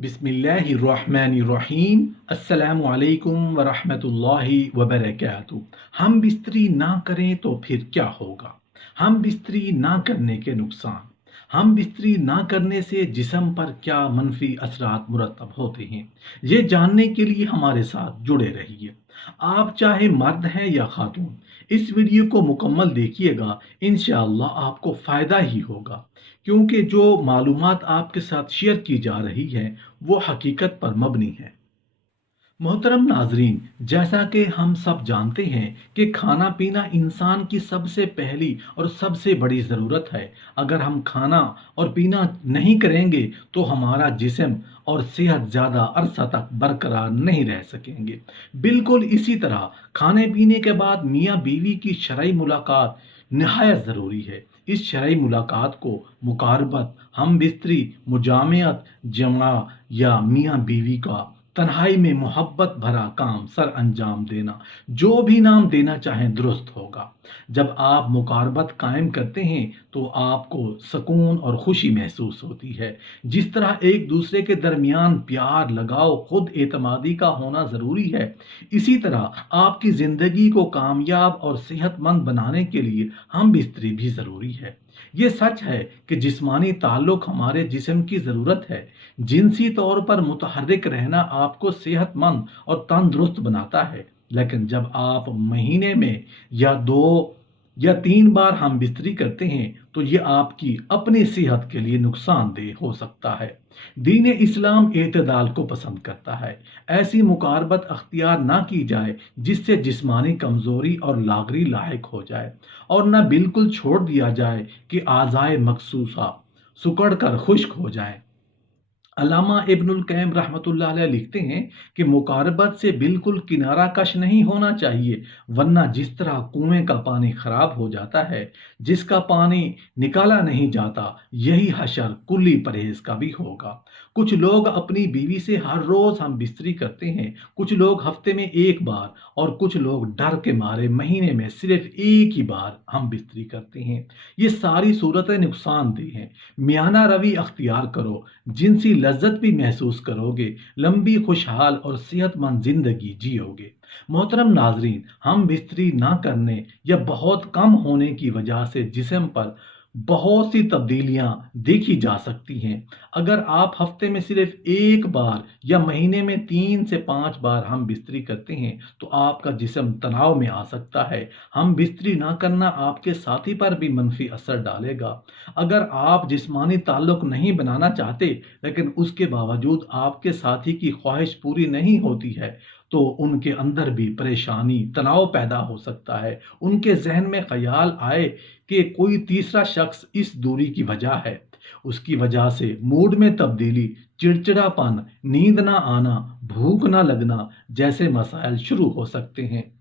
बिस्मिल्लाहिर्रहमानिर्रहीम। अस्सलामु अलैकुम वरहमतुल्लाहि वबरकातुहू। हम बिस्तरी ना करें तो फिर क्या होगा? हम बिस्तरी ना करने के नुकसान। हम बिस्तरी ना करने से जिस्म पर क्या मनफी असरात मुरतब होते हैं, ये जानने के लिए हमारे साथ जुड़े रहिए। आप चाहे मर्द हैं या खातून, इस वीडियो को मुकम्मल देखिएगा, इंशाअल्लाह आपको फ़ायदा ही होगा। क्योंकि जो मालूमात आपके साथ शेयर की जा रही है वो हकीकत पर मबनी है। मोहतरम नाजरीन, जैसा कि हम सब जानते हैं कि खाना पीना इंसान की सबसे पहली और सबसे बड़ी ज़रूरत है। अगर हम खाना और पीना नहीं करेंगे तो हमारा जिस्म और सेहत ज़्यादा अरसा तक बरकरार नहीं रह सकेंगे। बिल्कुल इसी तरह खाने पीने के बाद मियाँ बीवी की शरई मुलाकात नहायत ज़रूरी है। इस शरई मुलाकात को मुकारबत, हम बिस्तरी, मुजामियत, जमा या मियाँ बीवी का तन्हाई में मोहब्बत भरा काम सर अंजाम देना, जो भी नाम देना चाहें दुरुस्त होगा। जब आप मुकारबत कायम करते हैं तो आपको सुकून और खुशी महसूस होती है। जिस तरह एक दूसरे के दरमियान प्यार, लगाव, खुद एतमादी का होना ज़रूरी है, इसी तरह आपकी ज़िंदगी को कामयाब और सेहतमंद बनाने के लिए हम बिस्तरी भी ज़रूरी है। ये सच है कि जिस्मानी ताल्लुक हमारे जिस्म की ज़रूरत है। जिनसी तौर पर मुतहर्रिक रहना आपको सेहतमंद और तंदुरुस्त बनाता है, लेकिन जब आप महीने में या 2 या 3 बार हम बिस्तरी करते हैं तो ये आपकी अपनी सेहत के लिए नुकसानदेह हो सकता है। दीन इस्लाम एतदाल को पसंद करता है। ऐसी मुकारबत अख्तियार ना की जाए जिससे जिस्मानी कमज़ोरी और लागरी लायक हो जाए, और न बिल्कुल छोड़ दिया जाए कि आज़ाए मखसूसा सुकड़ कर खुश्क हो जाए। अल्लामा इब्नुल क़य्यिम रहमतुल्लाह अलैह लिखते हैं कि मुकारबत से बिल्कुल किनारा कश नहीं होना चाहिए, वरना जिस तरह कुएं का पानी खराब हो जाता है, जिसका पानी निकाला नहीं जाता, यही हशर कुल्ली परहेज का भी होगा। कुछ लोग अपनी बीवी से हर रोज़ हम बिस्तरी करते हैं, कुछ लोग हफ्ते में 1 बार, और कुछ लोग डर के मारे महीने में सिर्फ 1 ही बार हम बिस्तरी करते हैं। ये सारी सूरतें नुकसानदेह हैं। मियाना रवि अख्तियार करो, जिनसी लज्जत भी महसूस करोगे, लंबी खुशहाल और सेहतमंद जिंदगी जियोगे। मोहतरम नाजरीन, हम बिस्तरी ना करने या बहुत कम होने की वजह से जिस्म पर बहुत सी तब्दीलियां देखी जा सकती हैं। अगर आप हफ्ते में सिर्फ 1 बार या महीने में 3 से 5 बार हम बिस्तरी करते हैं तो आपका जिस्म तनाव में आ सकता है। हम बिस्तरी ना करना आपके साथी पर भी मनफी असर डालेगा। अगर आप जिस्मानी ताल्लुक नहीं बनाना चाहते, लेकिन उसके बावजूद आपके साथी की ख्वाहिश पूरी नहीं होती है, तो उनके अंदर भी परेशानी, तनाव पैदा हो सकता है। उनके जहन में ख्याल आए कि कोई तीसरा शख्स इस दूरी की वजह है। उसकी वजह से मूड में तब्दीली, चिड़चिड़ापन, नींद ना आना, भूख ना लगना जैसे मसाइल शुरू हो सकते हैं।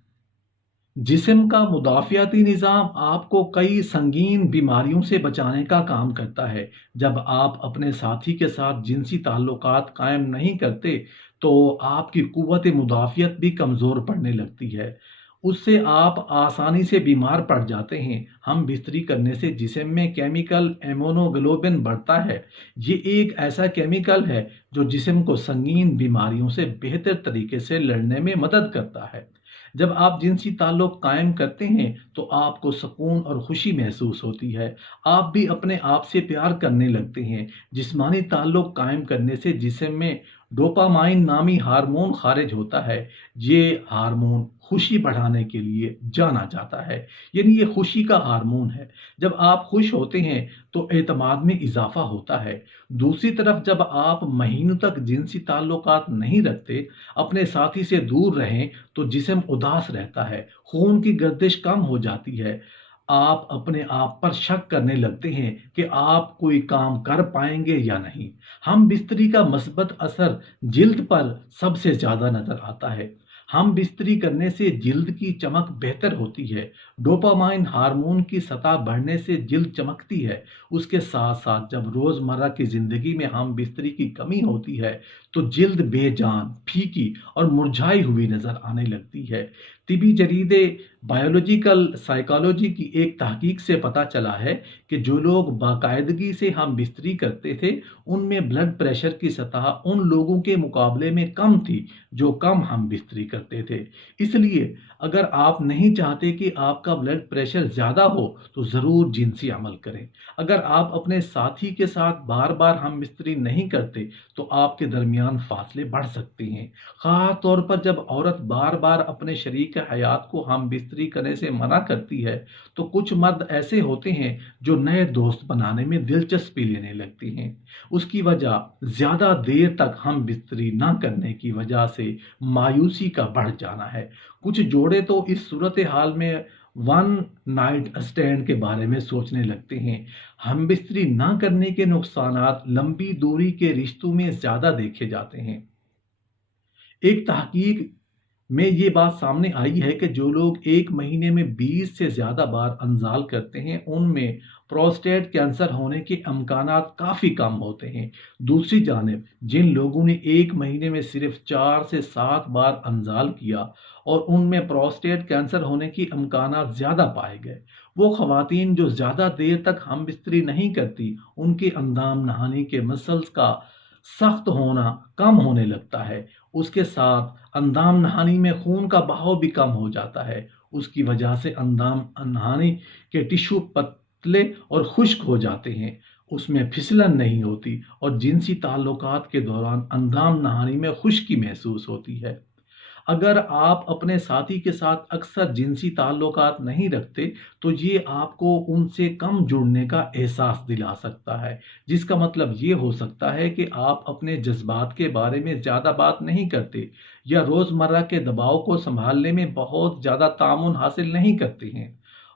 जिस्म का मुदाफ़ियाती निज़ाम आपको कई संगीन बीमारियों से बचाने का काम करता है। जब आप अपने साथी के साथ जिनसी ताल्लुकात कायम नहीं करते तो आपकी क़ुव्वत मुदाफ़ियत भी कमज़ोर पड़ने लगती है। उससे आप आसानी से बीमार पड़ जाते हैं। हम बिस्तरी करने से जिस्म में केमिकल इम्यूनोग्लोबिन बढ़ता है। ये एक ऐसा केमिकल है जो जिस्म को संगीन बीमारियों से बेहतर तरीके से लड़ने में मदद करता है। जब आप जिनसी ताल्लुक कायम करते हैं तो आपको सुकून और खुशी महसूस होती है। आप भी अपने आप से प्यार करने लगते हैं। जिस्मानी ताल्लुक कायम करने से जिस्म में डोपामाइन नामी हार्मोन खारिज होता है। ये हार्मोन खुशी बढ़ाने के लिए जाना जाता है, यानी ये खुशी का हार्मोन है। जब आप खुश होते हैं तो एतमाद में इजाफा होता है। दूसरी तरफ जब आप महीनों तक जिनसी ताल्लुकात नहीं रखते, अपने साथी से दूर रहें, तो जिस्म उदास रहता है, खून की गर्दिश कम हो जाती है। आप अपने आप पर शक करने लगते हैं कि आप कोई काम कर पाएंगे या नहीं। हम बिस्तरी का मस्बत असर जिल्द पर सबसे ज़्यादा नज़र आता है। हम बिस्तरी करने से जिल्द की चमक बेहतर होती है। डोपामाइन हार्मोन की सतह बढ़ने से जिल्द चमकती है। उसके साथ साथ जब रोज़मर्रा की ज़िंदगी में हम बिस्तरी की कमी होती है तो जिल्द बेजान, फीकी और मुरझाई हुई नज़र आने लगती है। طبی जरीदे बायोलॉजिकल साइकोलॉजी की एक तहकीक से पता चला है कि जो लोग बाकायदगी से हम बिस्तरी करते थे, उनमें ब्लड प्रेशर की सतह उन लोगों के मुकाबले में कम थी, जो कम हम बिस्तरी करते थे। इसलिए अगर आप नहीं चाहते कि आपका ब्लड प्रेशर ज़्यादा हो, तो ज़रूर जिनसी अमल करें। अगर आप अपने साथी के साथ बार-बार हम बिस्तरी नहीं करते, तो आपके दरमियान फासले बढ़ सकते हैं। ख़ास तौर पर जब औरत बार-बार अपने शरीक हयात को हम बिस्तरी करने से मना करती है, तो कुछ मर्द ऐसे होते हैं जो नए दोस्त बनाने में दिलचस्पी लेने लगती हैं। उसकी वजह ज़्यादा देर तक हम बिस्तरी ना करने की वजह से मायूसी का बढ़ जाना है। कुछ जोड़े तो इस सूरत हाल में वन नाइट स्टैंड के बारे में सोचने लगते हैं। हम बिस्तरी ना करने के नुकसानात लंबी दूरी के रिश्तों में ज़्यादा देखे जाते हैं। एक तहकीक में ये बात सामने आई है कि जो लोग एक महीने में 20 से ज़्यादा बार अनजाल करते हैं, उनमें प्रोस्टेट कैंसर होने के अमकानात काफ़ी कम होते हैं। दूसरी जानिब जिन लोगों ने एक महीने में सिर्फ 4 से 7 बार अनजाल किया और उनमें प्रोस्टेट कैंसर होने के अमकानात ज़्यादा पाए गए, वो ख़वातीन जो ज़्यादा देर तक हम बिस्तरी नहीं करती, उनके अंदाम नहानी के मसल्स का सख्त होना कम होने लगता है। उसके साथ अंदाम नहानी में खून का बहाव भी कम हो जाता है। उसकी वजह से अंदाम नहानी के टिश्यू पतले और खुश्क हो जाते हैं, उसमें फिसलन नहीं होती और जिनसी ताल्लुकात के दौरान अंदाम नहानी में खुश्की महसूस होती है। अगर आप अपने साथी के साथ अक्सर जिनसी ताल्लुकात नहीं रखते, तो ये आपको उनसे कम जुड़ने का एहसास दिला सकता है, जिसका मतलब ये हो सकता है कि आप अपने जज्बात के बारे में ज़्यादा बात नहीं करते या रोज़मर्रा के दबाव को संभालने में बहुत ज़्यादा तामुन हासिल नहीं करते हैं।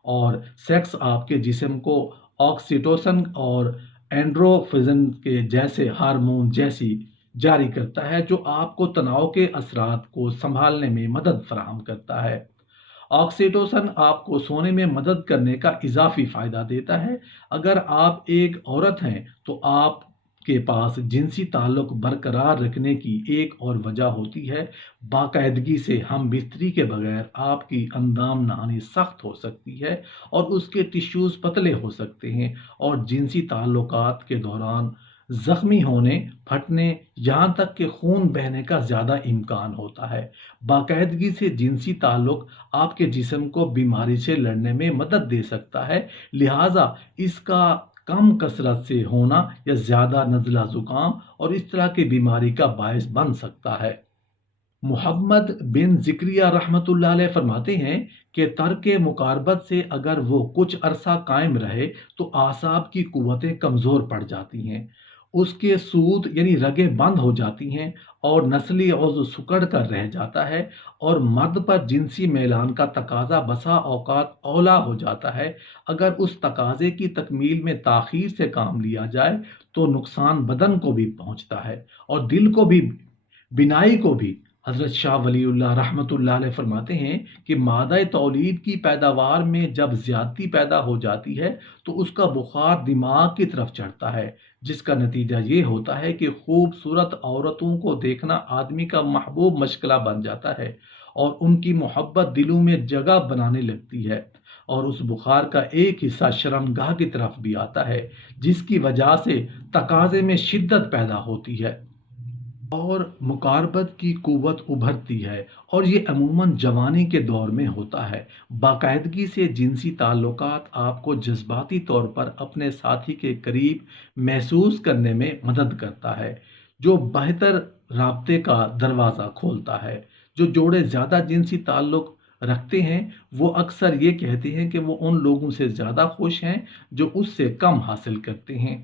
और सेक्स आपके जिस्म को ऑक्सीटोसिन और एंड्रोफिन के जैसे हार्मोन जैसी जारी करता है, जो आपको तनाव के असरात को संभालने में मदद फराहम करता है। ऑक्सीटोसिन आपको सोने में मदद करने का इजाफी फ़ायदा देता है। अगर आप एक औरत हैं, तो आपके पास जिनसी ताल्लुक बरकरार रखने की एक और वजह होती है। बाकायदगी से हम बिस्तरी के बगैर आपकी अंदाम नहानी सख्त हो सकती है और उसके टिश्यूज़ पतले हो सकते हैं और जिनसी ताल्लुकात के दौरान ज़ख्मी होने, फटने, यहाँ तक कि खून बहने का ज़्यादा इम्कान होता है। बाकायदगी से जिनसी ताल्लुक आपके जिस्म को बीमारी से लड़ने में मदद दे सकता है, लिहाजा इसका कम कसरत से होना या ज़्यादा नज़ला ज़ुकाम और इस तरह की बीमारी का बायस बन सकता है। मोहम्मद बिन ज़िक्रिया रहमतुल्लाह अलैह फरमाते हैं कि तर्क मुकारबत से अगर वो कुछ अरसा कायम रहे, तो आसाब की कुव्वतें कमज़ोर पड़ जाती हैं, उसके सूद यानी रगें बंद हो जाती हैं और नस्ली औज़ सिकुड़ कर रह जाता है और मर्द पर जिनसी मेलान का तकाज़ा बसा औक़ात औला हो जाता है। अगर उस तकाज़े की तकमील में ताख़ीर से काम लिया जाए, तो नुकसान बदन को भी पहुँचता है और दिल को भी, बिनाई को भी। हज़रत शाह वलीउल्लाह रहमतुल्लाह अलैह फरमाते हैं कि मादा तौलीद की पैदावार में जब ज़्यादती पैदा हो जाती है, तो उसका बुखार दिमाग की तरफ चढ़ता है, जिसका नतीजा ये होता है कि खूबसूरत औरतों को देखना आदमी का महबूब मशगला बन जाता है और उनकी मोहब्बत दिलों में जगह बनाने लगती है। और उस बुखार का एक हिस्सा शर्मगाह की तरफ भी आता है, जिसकी वजह से तकाज़े में शिद्दत पैदा होती है और मुकारबत की कुव्वत उभरती है और ये अमूमन जवानी के दौर में होता है। बाकायदगी से जिनसी ताल्लुकात आपको जज्बाती तौर पर अपने साथी के करीब महसूस करने में मदद करता है, जो बेहतर राब्ते का दरवाज़ा खोलता है। जो जोड़े ज़्यादा जिनसी ताल्लुक रखते हैं, वो अक्सर ये कहते हैं कि वो उन लोगों से ज़्यादा खुश हैं जो उससे कम हासिल करते हैं।